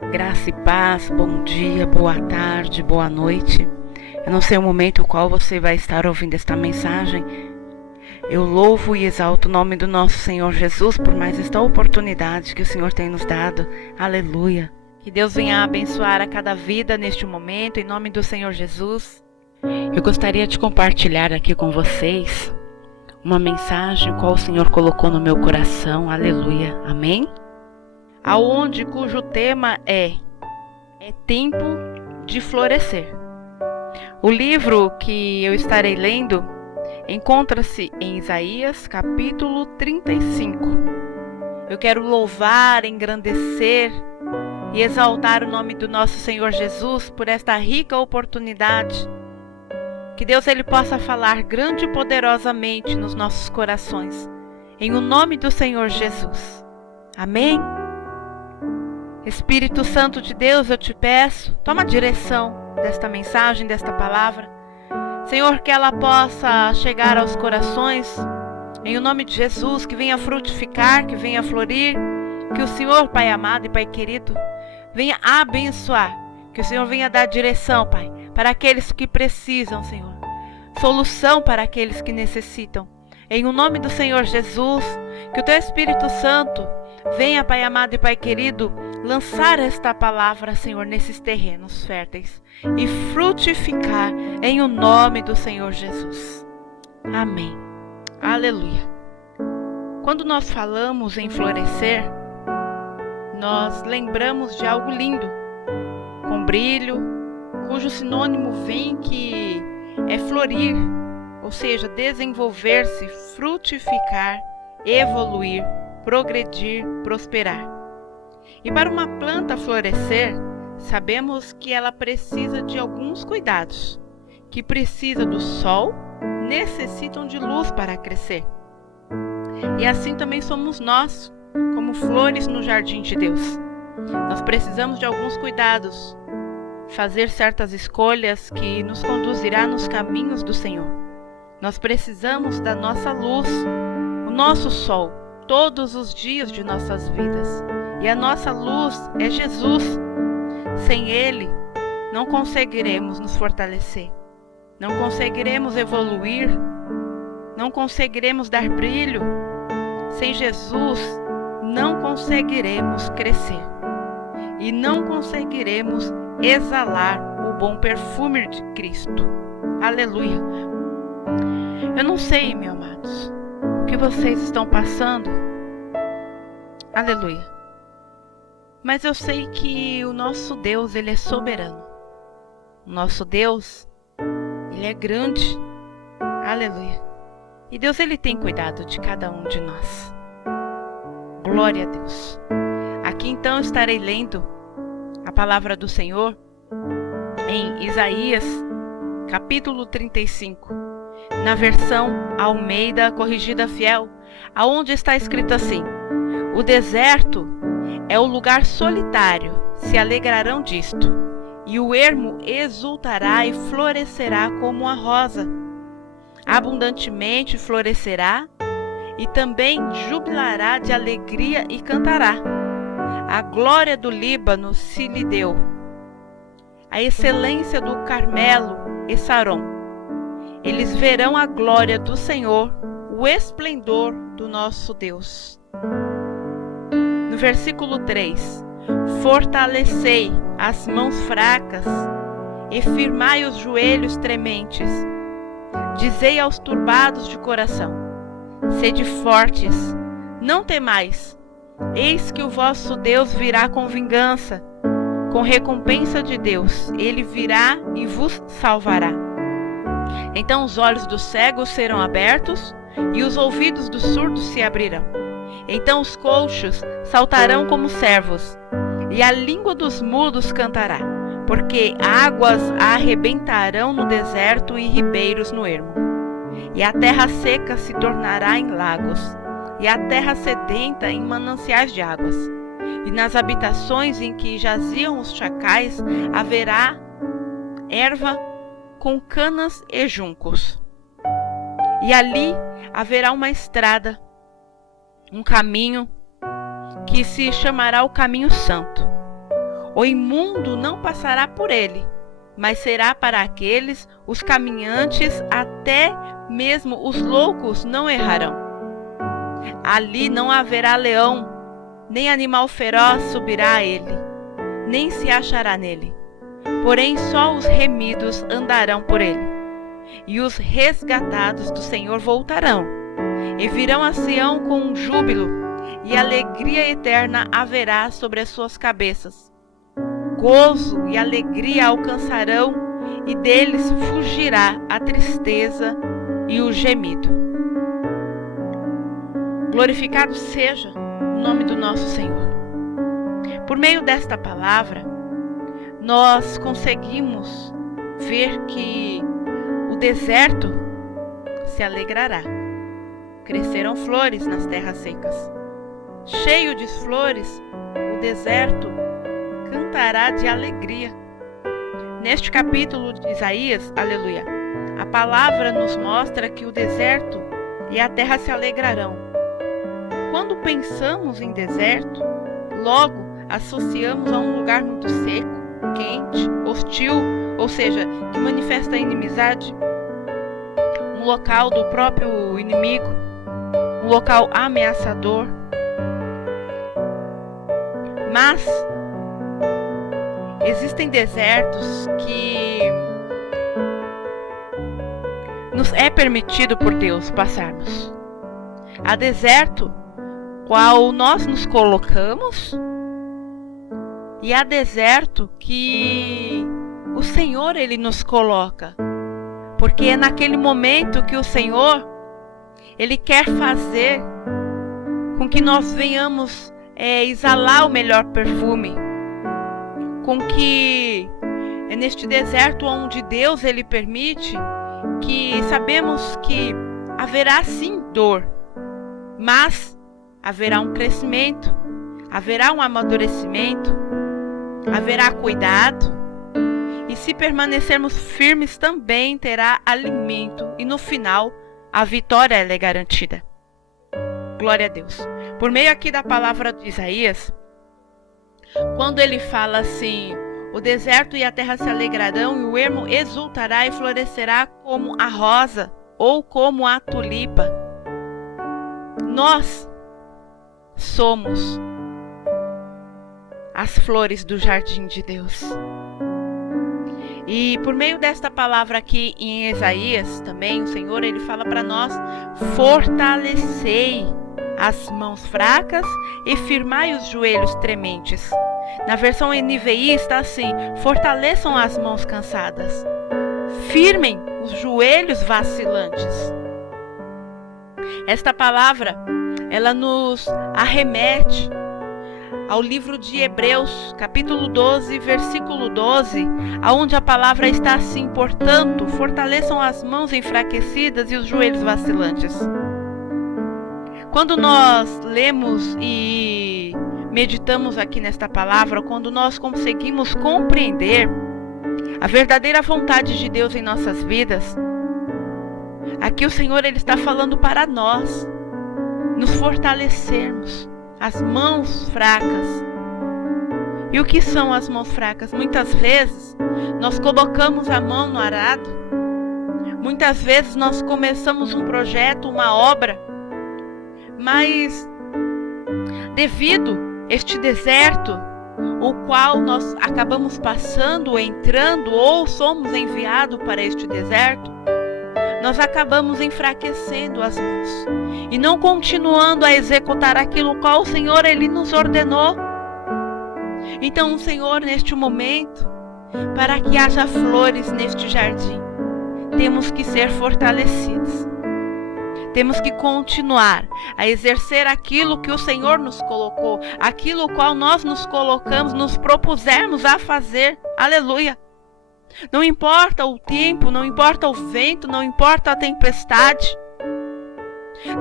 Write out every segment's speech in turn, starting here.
Graça e paz, bom dia, boa tarde, boa noite. Eu não sei o momento no qual você vai estar ouvindo esta mensagem. Eu louvo e exalto o nome do nosso Senhor Jesus por mais esta oportunidade que o Senhor tem nos dado. Aleluia. Que Deus venha abençoar a cada vida neste momento, em nome do Senhor Jesus. Eu gostaria de compartilhar aqui com vocês uma mensagem qual o Senhor colocou no meu coração. Aleluia. Amém? Cujo tema é tempo de florescer. O livro que eu estarei lendo encontra-se em Isaías, capítulo 35. Eu quero louvar, engrandecer e exaltar o nome do nosso Senhor Jesus por esta rica oportunidade. Que Deus ele possa falar grande e poderosamente nos nossos corações, em o nome do Senhor Jesus. Amém? Espírito Santo de Deus, eu te peço, toma a direção desta mensagem, desta palavra. Senhor, que ela possa chegar aos corações, em o nome de Jesus, que venha frutificar, que venha florir, que o Senhor, Pai amado e Pai querido, venha abençoar, que o Senhor venha dar direção, Pai, para aqueles que precisam, Senhor, solução para aqueles que necessitam. Em o nome do Senhor Jesus, que o Teu Espírito Santo venha, Pai amado e Pai querido, lançar esta palavra, Senhor, nesses terrenos férteis e frutificar em o nome do Senhor Jesus. Amém. Aleluia. Quando nós falamos em florescer, nós lembramos de algo lindo, com brilho, cujo sinônimo vem que é florir, ou seja, desenvolver-se, frutificar, evoluir, progredir, prosperar. E para uma planta florescer, sabemos que ela precisa de alguns cuidados, que precisa do sol, necessitam de luz para crescer. E assim também somos nós, como flores no jardim de Deus. Nós precisamos de alguns cuidados, fazer certas escolhas que nos conduzirá nos caminhos do Senhor. Nós precisamos da nossa luz, o nosso sol, todos os dias de nossas vidas. E a nossa luz é Jesus. Sem Ele, não conseguiremos nos fortalecer, não conseguiremos evoluir, não conseguiremos dar brilho. Sem Jesus, não conseguiremos crescer e não conseguiremos exalar o bom perfume de Cristo. Aleluia. Eu não sei, meus amados, o que vocês estão passando. Aleluia. Mas eu sei que o nosso Deus, Ele é soberano. O nosso Deus, Ele é grande. Aleluia. E Deus, Ele tem cuidado de cada um de nós. Glória a Deus. Aqui então estarei lendo a palavra do Senhor em Isaías, capítulo 35, na versão Almeida Corrigida Fiel, aonde está escrito assim: o deserto é o lugar solitário, se alegrarão disto, e o ermo exultará e florescerá como a rosa. Abundantemente florescerá, e também jubilará de alegria e cantará. A glória do Líbano se lhe deu, a excelência do Carmelo e Saron. Eles verão a glória do Senhor, o esplendor do nosso Deus. No versículo 3, fortalecei as mãos fracas e firmai os joelhos trementes. Dizei aos turbados de coração: sede fortes, não temais. Eis que o vosso Deus virá com vingança, com recompensa de Deus. Ele virá e vos salvará. Então os olhos dos cegos serão abertos e os ouvidos dos surdos se abrirão. Então os coxos saltarão como servos, e a língua dos mudos cantará, porque águas arrebentarão no deserto e ribeiros no ermo. E a terra seca se tornará em lagos, e a terra sedenta em mananciais de águas. E nas habitações em que jaziam os chacais haverá erva com canas e juncos. E ali haverá uma estrada, um caminho que se chamará o caminho santo. O imundo não passará por ele, mas será para aqueles os caminhantes, até mesmo os loucos não errarão. Ali não haverá leão, nem animal feroz subirá a ele, nem se achará nele. Porém só os remidos andarão por ele. E os resgatados do Senhor voltarão, e virão a Sião com júbilo, e alegria eterna haverá sobre as suas cabeças. Gozo e alegria alcançarão, e deles fugirá a tristeza e o gemido. Glorificado seja o nome do nosso Senhor. Por meio desta palavra, nós conseguimos ver que o deserto se alegrará. Crescerão flores nas terras secas. Cheio de flores, o deserto cantará de alegria. Neste capítulo de Isaías, aleluia, a palavra nos mostra que o deserto e a terra se alegrarão. Quando pensamos em deserto, logo associamos a um lugar muito seco, quente, hostil, ou seja, que manifesta inimizade, um local do próprio inimigo, um local ameaçador. Mas existem desertos que nos é permitido por Deus passarmos. Há deserto qual nós nos colocamos, e há deserto que o Senhor ele nos coloca, porque é naquele momento que o Senhor ele quer fazer com que nós venhamos exalar o melhor perfume, com que é neste deserto onde Deus ele permite que sabemos que haverá sim dor, mas haverá um crescimento, haverá um amadurecimento, haverá cuidado, e se permanecermos firmes também terá alimento, e no final a vitória é garantida. Glória a Deus. Por meio aqui da palavra de Isaías, quando ele fala assim: o deserto e a terra se alegrarão, e o ermo exultará e florescerá como a rosa ou como a tulipa. Nós somos as flores do jardim de Deus. E por meio desta palavra aqui em Isaías também, o Senhor ele fala para nós: fortalecei as mãos fracas e firmai os joelhos trementes. Na versão NVI está assim: fortaleçam as mãos cansadas, firmem os joelhos vacilantes. Esta palavra, ela nos arremete ao livro de Hebreus, capítulo 12, versículo 12, aonde a palavra está assim: portanto, fortaleçam as mãos enfraquecidas e os joelhos vacilantes. Quando nós lemos e meditamos aqui nesta palavra, quando nós conseguimos compreender a verdadeira vontade de Deus em nossas vidas, aqui o Senhor ele está falando para nós nos fortalecermos, as mãos fracas. E o que são as mãos fracas? Muitas vezes nós colocamos a mão no arado, muitas vezes nós começamos um projeto, uma obra, mas devido este deserto, o qual nós acabamos passando, entrando, ou somos enviados para este deserto, nós acabamos enfraquecendo as mãos e não continuando a executar aquilo qual o Senhor ele nos ordenou. Então, o Senhor, neste momento, para que haja flores neste jardim, temos que ser fortalecidos. Temos que continuar a exercer aquilo que o Senhor nos colocou, aquilo qual nós nos colocamos, nos propusemos a fazer. Aleluia! Não importa o tempo, não importa o vento, não importa a tempestade,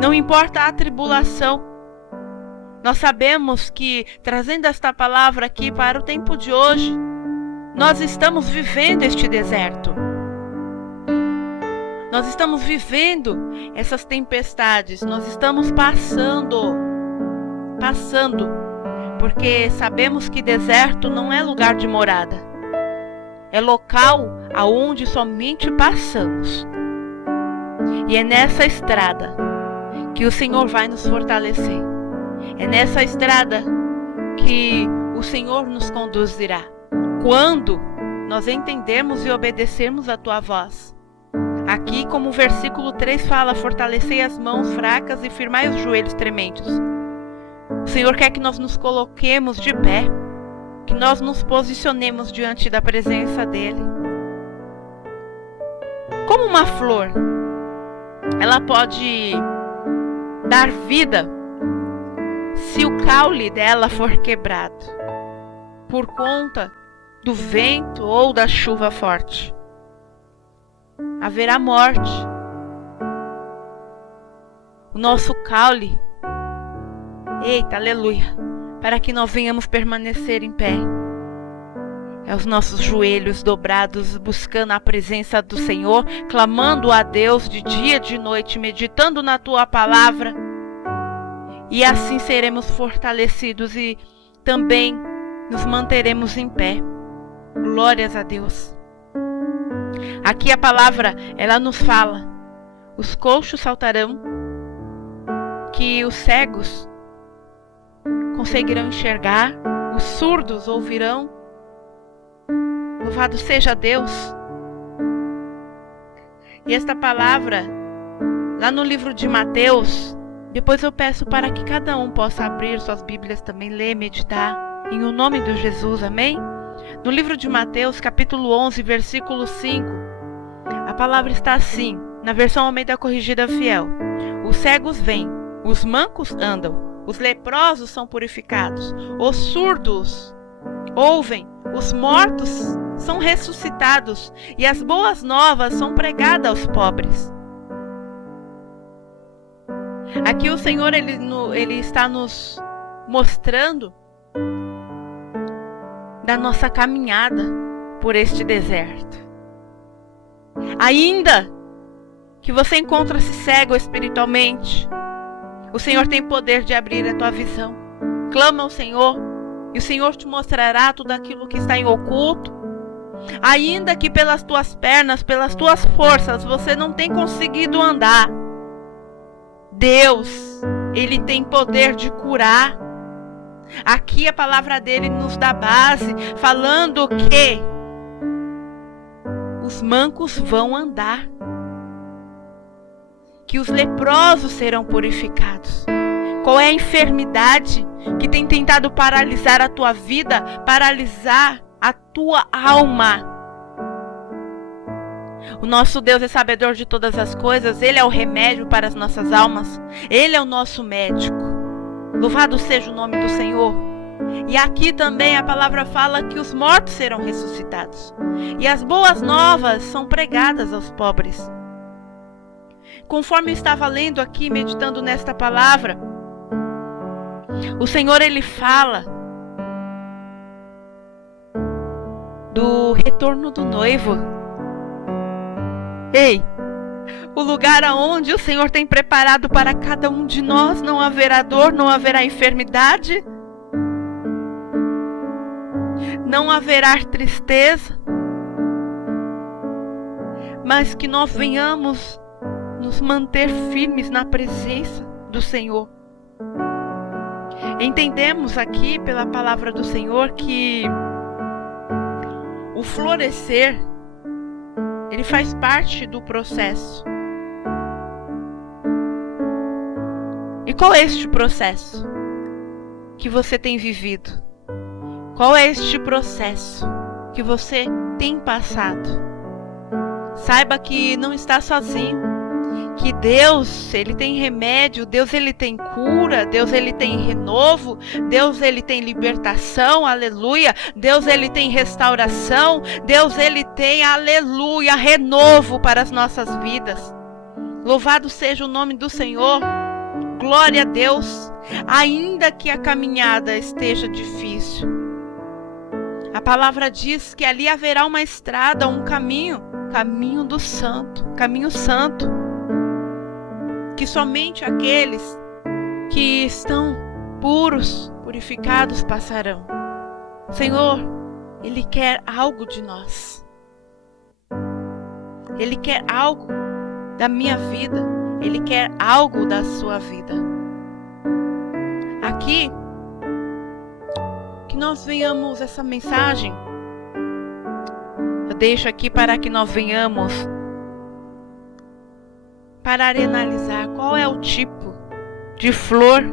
não importa a tribulação. Nós sabemos que, trazendo esta palavra aqui para o tempo de hoje, nós estamos vivendo este deserto. Nós estamos vivendo essas tempestades, nós estamos passando porque sabemos que deserto não é lugar de morada. É local aonde somente passamos. E é nessa estrada que o Senhor vai nos fortalecer. É nessa estrada que o Senhor nos conduzirá. Quando nós entendermos e obedecermos a tua voz. Aqui, como o versículo 3 fala, fortalecei as mãos fracas e firmai os joelhos trementes. O Senhor quer que nós nos coloquemos de pé, que nós nos posicionemos diante da presença dEle. Como uma flor, ela pode dar vida se o caule dela for quebrado por conta do vento ou da chuva forte. Haverá morte. O nosso caule, eita, aleluia, para que nós venhamos permanecer em pé. É os nossos joelhos dobrados, buscando a presença do Senhor, clamando a Deus de dia e de noite, meditando na tua palavra. E assim seremos fortalecidos e também nos manteremos em pé. Glórias a Deus. Aqui a palavra, ela nos fala: os coxos saltarão, que os cegos conseguirão enxergar, os surdos ouvirão. Louvado seja Deus. E esta palavra, lá no livro de Mateus, depois eu peço para que cada um possa abrir suas Bíblias também, ler, meditar, em o nome de Jesus, amém? No livro de Mateus, capítulo 11, versículo 5, a palavra está assim, na versão Almeida Corrigida Fiel: os cegos veem, os mancos andam, os leprosos são purificados, os surdos ouvem, os mortos são ressuscitados e as boas novas são pregadas aos pobres. Aqui o Senhor ele está nos mostrando da nossa caminhada por este deserto. Ainda que você encontre-se cego espiritualmente, o Senhor tem poder de abrir a tua visão. Clama ao Senhor e o Senhor te mostrará tudo aquilo que está em oculto. Ainda que pelas tuas pernas, pelas tuas forças, você não tenha conseguido andar, Deus, Ele tem poder de curar. Aqui a palavra dele nos dá base, falando que os mancos vão andar, que os leprosos serão purificados. Qual é a enfermidade que tem tentado paralisar a tua vida, paralisar a tua alma? O nosso Deus é sabedor de todas as coisas, Ele é o remédio para as nossas almas, Ele é o nosso médico. Louvado seja o nome do Senhor. E aqui também a palavra fala que os mortos serão ressuscitados. E as boas novas são pregadas aos pobres. Conforme eu estava lendo aqui, meditando nesta palavra, o Senhor ele fala do retorno do noivo. Ei! O lugar aonde o Senhor tem preparado para cada um de nós, não haverá dor, não haverá enfermidade, não haverá tristeza, mas que nós venhamos nos manter firmes na presença do Senhor. Entendemos aqui pela palavra do Senhor que o florescer, ele faz parte do processo. E qual é este processo que você tem vivido? Qual é este processo que você tem passado? Saiba que não está sozinho, que Deus, Ele tem remédio, Deus, Ele tem cura, Deus, Ele tem renovo, Deus, Ele tem libertação, aleluia, Deus, Ele tem restauração, Deus, Ele tem, aleluia, renovo para as nossas vidas. Louvado seja o nome do Senhor. Glória a Deus, ainda que a caminhada esteja difícil. A palavra diz que ali haverá uma estrada, um caminho do santo, caminho santo. Que somente aqueles que estão puros, purificados passarão. Senhor, Ele quer algo de nós. Ele quer algo da minha vida. Ele quer algo da sua vida. Aqui, que nós venhamos, essa mensagem, eu deixo aqui para que nós venhamos parar e analisar qual é o tipo de flor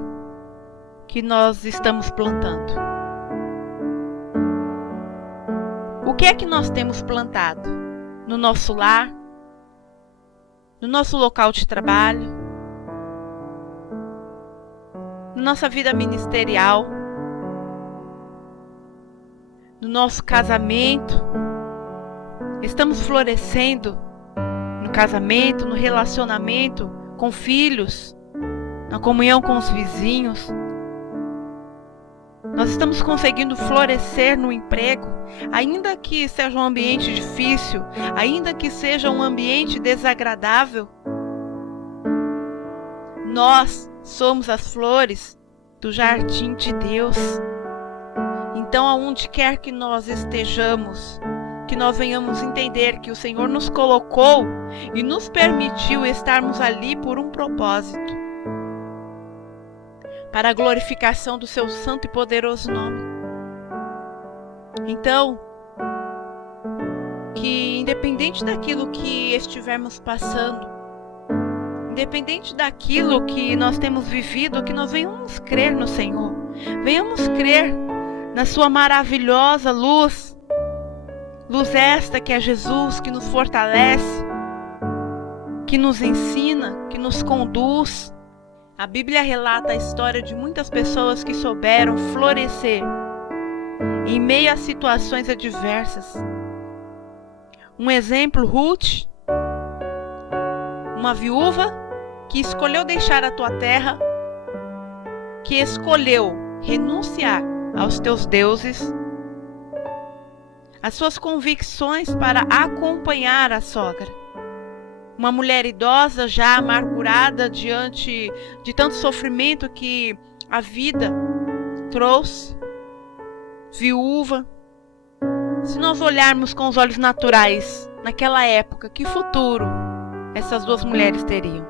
que nós estamos plantando. O que é que nós temos plantado no nosso lar, no nosso local de trabalho, na nossa vida ministerial, no nosso casamento? Estamos florescendo no casamento, no relacionamento com filhos, na comunhão com os vizinhos? Nós estamos conseguindo florescer no emprego, ainda que seja um ambiente difícil, ainda que seja um ambiente desagradável? Nós somos as flores do jardim de Deus. Então, aonde quer que nós estejamos, que nós venhamos entender que o Senhor nos colocou e nos permitiu estarmos ali por um propósito, para a glorificação do seu santo e poderoso nome. Então, que independente daquilo que estivermos passando, independente daquilo que nós temos vivido, que nós venhamos crer no Senhor, venhamos crer na sua maravilhosa luz, luz esta que é Jesus, que nos fortalece, que nos ensina, que nos conduz. A Bíblia relata a história de muitas pessoas que souberam florescer em meio a situações adversas. Um exemplo, Ruth, uma viúva que escolheu deixar a tua terra, que escolheu renunciar aos teus deuses, as suas convicções para acompanhar a sogra. Uma mulher idosa, já amargurada diante de tanto sofrimento que a vida trouxe, viúva. Se nós olharmos com os olhos naturais, naquela época, que futuro essas duas mulheres teriam?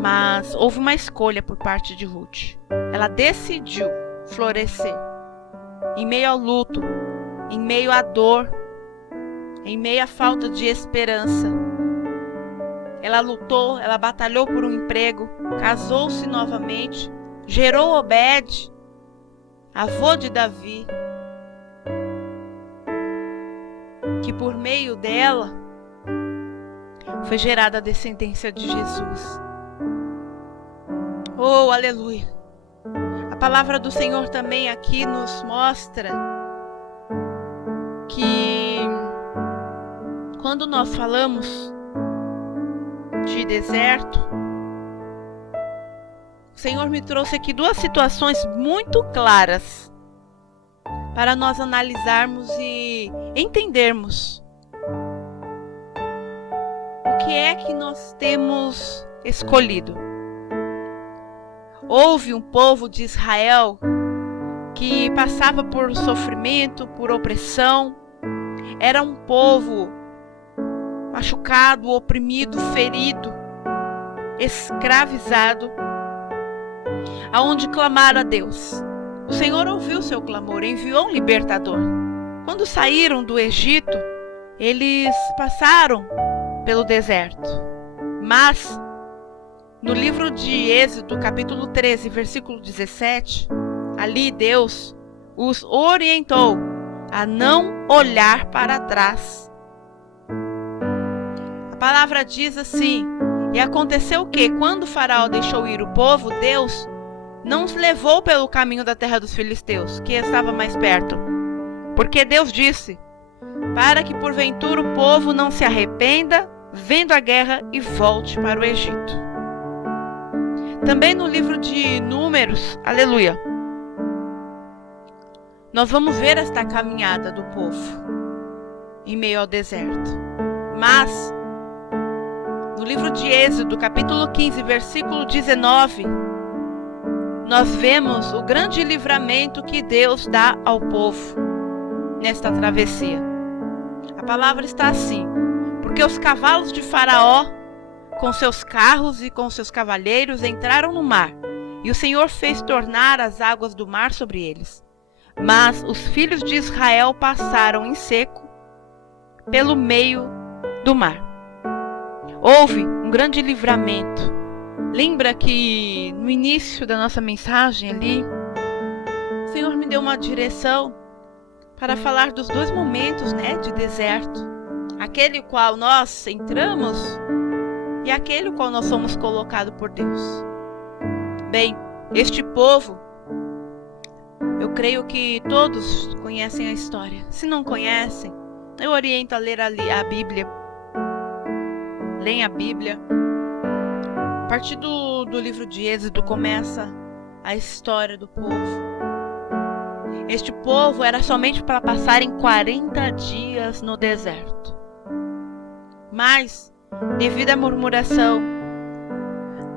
Mas houve uma escolha por parte de Ruth. Ela decidiu florescer em meio ao luto, em meio à dor, em meio à falta de esperança. Ela lutou, ela batalhou por um emprego, casou-se novamente, gerou Obed, avô de Davi, que por meio dela foi gerada a descendência de Jesus. Oh, aleluia! A palavra do Senhor também aqui nos mostra que quando nós falamos de deserto, o Senhor me trouxe aqui duas situações muito claras para nós analisarmos e entendermos o que é que nós temos escolhido. Houve um povo de Israel que passava por sofrimento, por opressão. Era um povo machucado, oprimido, ferido, escravizado, aonde clamaram a Deus. O Senhor ouviu seu clamor, enviou um libertador. Quando saíram do Egito, eles passaram pelo deserto. Mas, no livro de Êxodo, capítulo 13, versículo 17, ali Deus os orientou a não olhar para trás. A palavra diz assim: e aconteceu que, quando Faraó deixou ir o povo, Deus não os levou pelo caminho da terra dos filisteus, que estava mais perto. Porque Deus disse: para que porventura o povo não se arrependa, vendo a guerra, e volte para o Egito. Também no livro de Números, aleluia, nós vamos ver esta caminhada do povo em meio ao deserto. Mas, no livro de Êxodo, capítulo 15, versículo 19, nós vemos o grande livramento que Deus dá ao povo nesta travessia. A palavra está assim: porque os cavalos de Faraó, com seus carros e com seus cavaleiros, entraram no mar, e o Senhor fez tornar as águas do mar sobre eles. Mas os filhos de Israel passaram em seco pelo meio do mar. Houve um grande livramento. Lembra que no início da nossa mensagem ali, o Senhor me deu uma direção para falar dos dois momentos, de deserto. Aquele qual nós entramos e aquele qual nós somos colocados por Deus. Bem, este povo, eu creio que todos conhecem a história. Se não conhecem, eu oriento a ler a Bíblia. Leem a Bíblia. A partir do livro de Êxodo começa a história do povo. Este povo era somente para passarem 40 dias no deserto. Mas, devido à murmuração,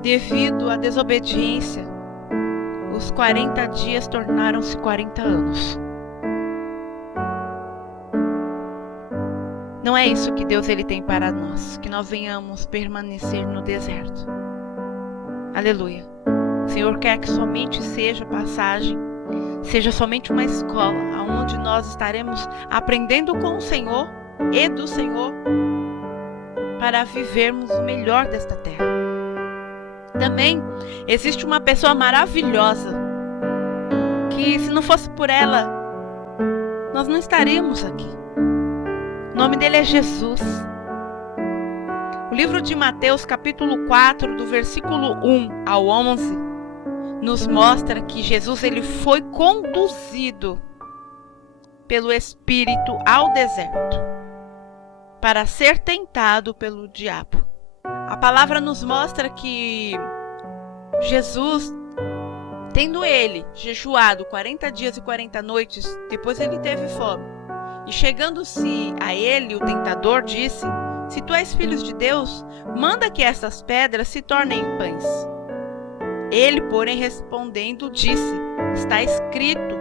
devido à desobediência, os 40 dias tornaram-se 40 anos. Não é isso que Deus tem para nós, que nós venhamos permanecer no deserto. Aleluia. O Senhor quer que somente seja passagem, seja somente uma escola, onde nós estaremos aprendendo com o Senhor e do Senhor para vivermos o melhor desta terra. Também existe uma pessoa maravilhosa, que se não fosse por ela, nós não estaríamos aqui. O nome dele é Jesus. O livro de Mateus, capítulo 4, do versículo 1 ao 11, nos mostra que Jesus foi conduzido pelo Espírito ao deserto para ser tentado pelo diabo. A palavra nos mostra que Jesus, tendo ele jejuado 40 dias e 40 noites, depois ele teve fome. E chegando-se a ele, o tentador disse: se tu és filho de Deus, manda que essas pedras se tornem pães. Ele, porém, respondendo, disse: está escrito,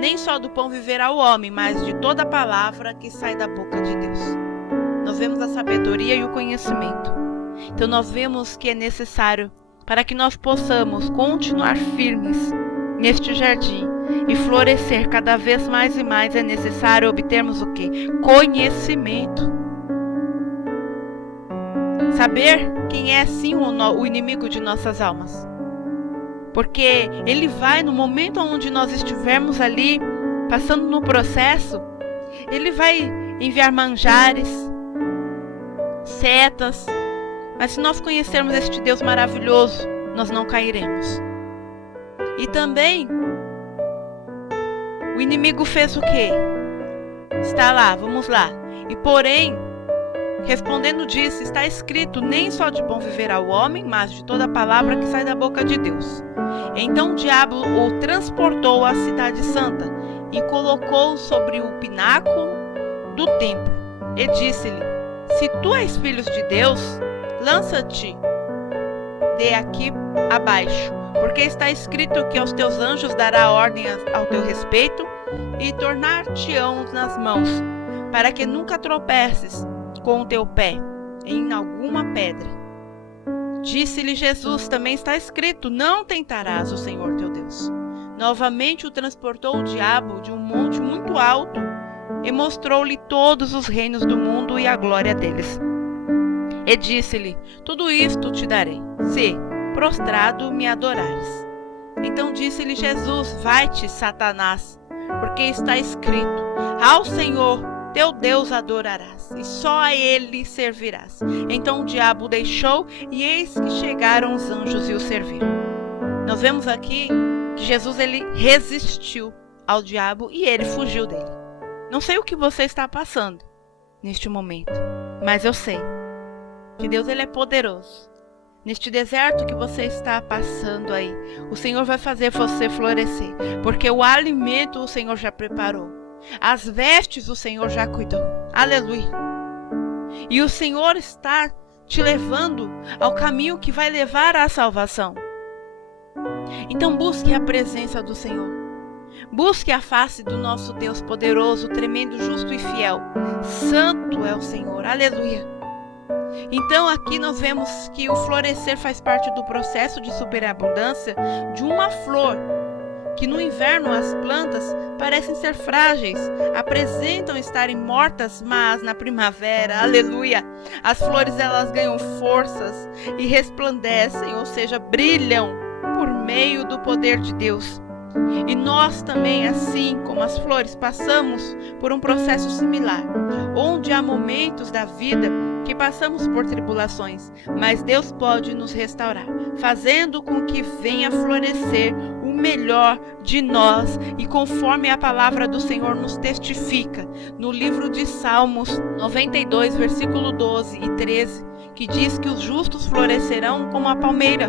nem só do pão viverá o homem, mas de toda a palavra que sai da boca de Deus. Nós vemos a sabedoria e o conhecimento. Então nós vemos que é necessário, para que nós possamos continuar firmes neste jardim e florescer cada vez mais e mais, é necessário obtermos o quê? Conhecimento. Saber quem é sim o inimigo de nossas almas. Porque ele vai, no momento onde nós estivermos ali, passando no processo, ele vai enviar manjares, setas. Mas se nós conhecermos este Deus maravilhoso, nós não cairemos. E também, o inimigo fez o quê? Está lá, vamos lá. E porém, respondendo disse, está escrito, nem só de bom viverá o homem, mas de toda a palavra que sai da boca de Deus. Então o diabo o transportou à cidade santa e colocou sobre o pináculo do templo. E disse-lhe: se tu és filho de Deus, lança-te de aqui abaixo, porque está escrito que aos teus anjos dará ordem ao teu respeito e tornar-te-ão nas mãos, para que nunca tropeces com o teu pé em alguma pedra. Disse-lhe Jesus: também está escrito, não tentarás o Senhor teu Deus. Novamente o transportou o diabo de um monte muito alto e mostrou-lhe todos os reinos do mundo e a glória deles. E disse-lhe: tudo isto te darei, se prostrado me adorares. Então disse-lhe Jesus: vai-te, Satanás, porque está escrito, ao Senhor teu Deus adorarás, e só a ele servirás. Então o diabo o deixou, e eis que chegaram os anjos e o serviram. Nós vemos aqui que Jesus resistiu ao diabo e ele fugiu dele. Não sei o que você está passando neste momento, mas eu sei que Deus é poderoso. Neste deserto que você está passando aí, o Senhor vai fazer você florescer, porque o alimento o Senhor já preparou. As vestes o Senhor já cuidou. Aleluia. E o Senhor está te levando ao caminho que vai levar à salvação. Então busque a presença do Senhor. Busque a face do nosso Deus poderoso, tremendo, justo e fiel. Santo é o Senhor. Aleluia. Então aqui nós vemos que o florescer faz parte do processo de superabundância de uma flor, que no inverno as plantas parecem ser frágeis, apresentam estarem mortas, mas na primavera, aleluia, as flores elas ganham forças e resplandecem, ou seja, brilham por meio do poder de Deus. E nós também, assim como as flores, passamos por um processo similar, onde há momentos da vida que passamos por tribulações, mas Deus pode nos restaurar, fazendo com que venha florescer o melhor de nós, e conforme a palavra do Senhor nos testifica, no livro de Salmos 92, versículo 12 e 13, que diz que os justos florescerão como a palmeira,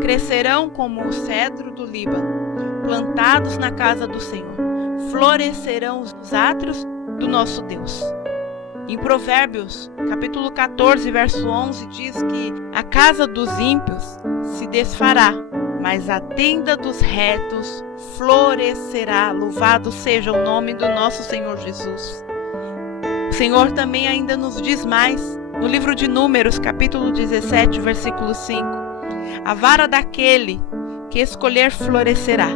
crescerão como o cedro do Líbano, plantados na casa do Senhor, florescerão os átrios do nosso Deus. Em Provérbios, capítulo 14, verso 11, diz que a casa dos ímpios se desfará, mas a tenda dos retos florescerá. Louvado seja o nome do nosso Senhor Jesus. O Senhor também ainda nos diz mais, no livro de Números, capítulo 17, versículo 5. A vara daquele que escolher florescerá,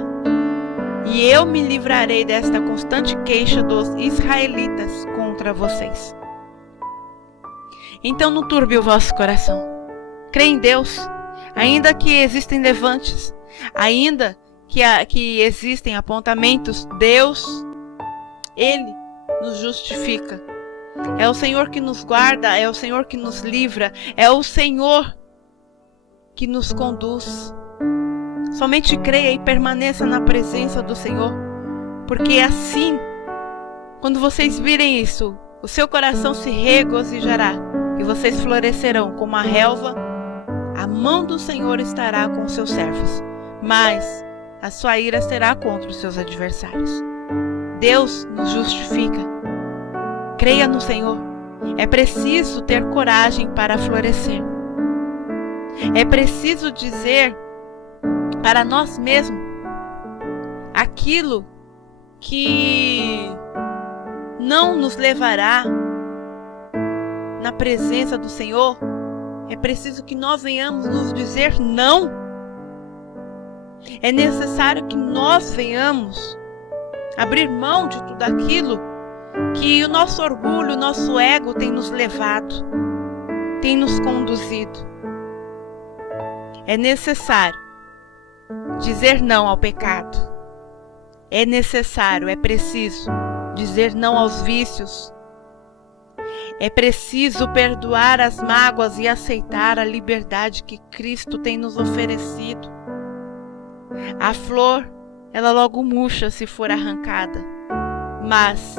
e eu me livrarei desta constante queixa dos israelitas contra vocês. Então não turbe o vosso coração. Crê em Deus, ainda que existem levantes, ainda que existem apontamentos, Deus, Ele nos justifica. É o Senhor que nos guarda, é o Senhor que nos livra, é o Senhor que nos conduz. Somente creia e permaneça na presença do Senhor, porque assim, quando vocês virem isso, o seu coração se regozijará e vocês florescerão como a relva. A mão do Senhor estará com os seus servos, mas a sua ira será contra os seus adversários. Deus nos justifica. Creia no Senhor. É preciso ter coragem para florescer. É preciso dizer para nós mesmos aquilo que não nos levará na presença do Senhor. É preciso que nós venhamos nos dizer não. É necessário que nós venhamos abrir mão de tudo aquilo que o nosso orgulho, o nosso ego tem nos levado, tem nos conduzido. É necessário dizer não ao pecado. É necessário, é preciso dizer não aos vícios. É preciso perdoar as mágoas e aceitar a liberdade que Cristo tem nos oferecido. A flor, ela logo murcha se for arrancada, mas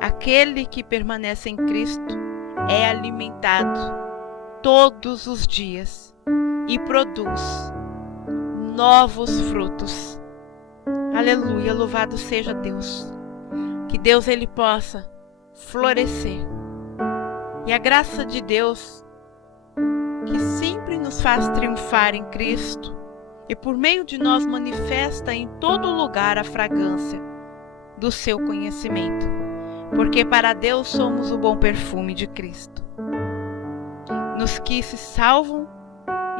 aquele que permanece em Cristo é alimentado todos os dias e produz novos frutos. Aleluia, louvado seja Deus. Que Deus ele possa florescer. E a graça de Deus, que sempre nos faz triunfar em Cristo, e por meio de nós manifesta em todo lugar a fragrância do seu conhecimento, porque para Deus somos o bom perfume de Cristo, nos que se salvam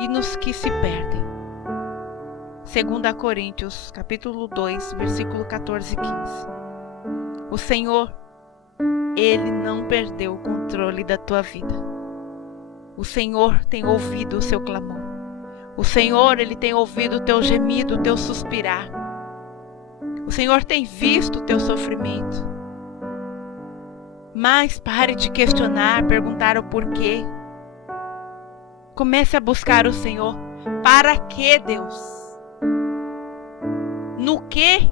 e nos que se perdem. 2 Coríntios, capítulo 2, versículo 14 e 15. O Senhor, Ele não perdeu o controle da tua vida. O Senhor tem ouvido o seu clamor. O Senhor, Ele tem ouvido o teu gemido, o teu suspirar. O Senhor tem visto o teu sofrimento. Mas pare de questionar, perguntar o porquê. Comece a buscar o Senhor. Para que, Deus? No que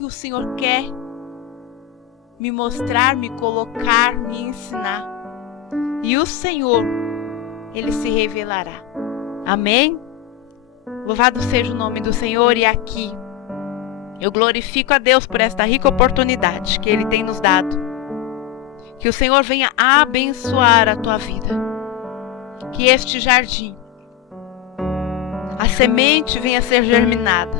o Senhor quer me mostrar, me colocar, me ensinar? E o Senhor, Ele se revelará. Amém? Louvado seja o nome do Senhor. E aqui eu glorifico a Deus por esta rica oportunidade que Ele tem nos dado. Que o Senhor venha abençoar a tua vida. Que este jardim a semente venha a ser germinada.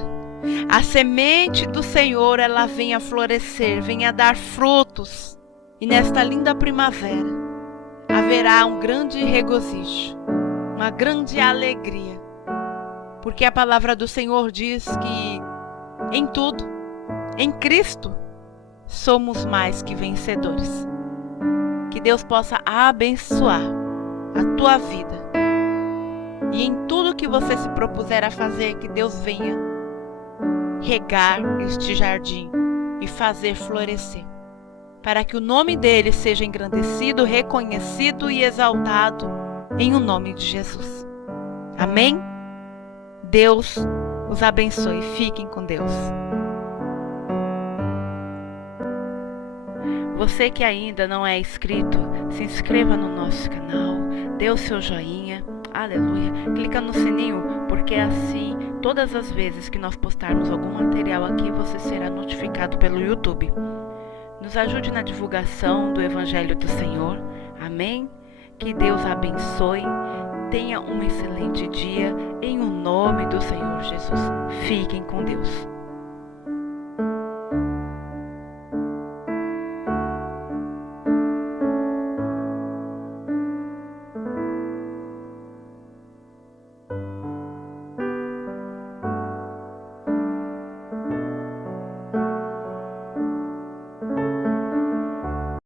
A semente do Senhor, ela venha a florescer, venha a dar frutos. E nesta linda primavera, haverá um grande regozijo, uma grande alegria. Porque a palavra do Senhor diz que em tudo, em Cristo, somos mais que vencedores. Que Deus possa abençoar a tua vida. E em tudo que você se propuser a fazer, que Deus venha regar este jardim e fazer florescer, para que o nome dele seja engrandecido, reconhecido e exaltado em o nome de Jesus. Amém? Deus os abençoe. Fiquem com Deus. Você que ainda não é inscrito, se inscreva no nosso canal, dê o seu joinha, aleluia, clica no sininho, porque assim, todas as vezes que nós postarmos algum material aqui, você será notificado pelo YouTube. Nos ajude na divulgação do Evangelho do Senhor, amém? Que Deus abençoe, tenha um excelente dia, em o nome do Senhor Jesus. Fiquem com Deus.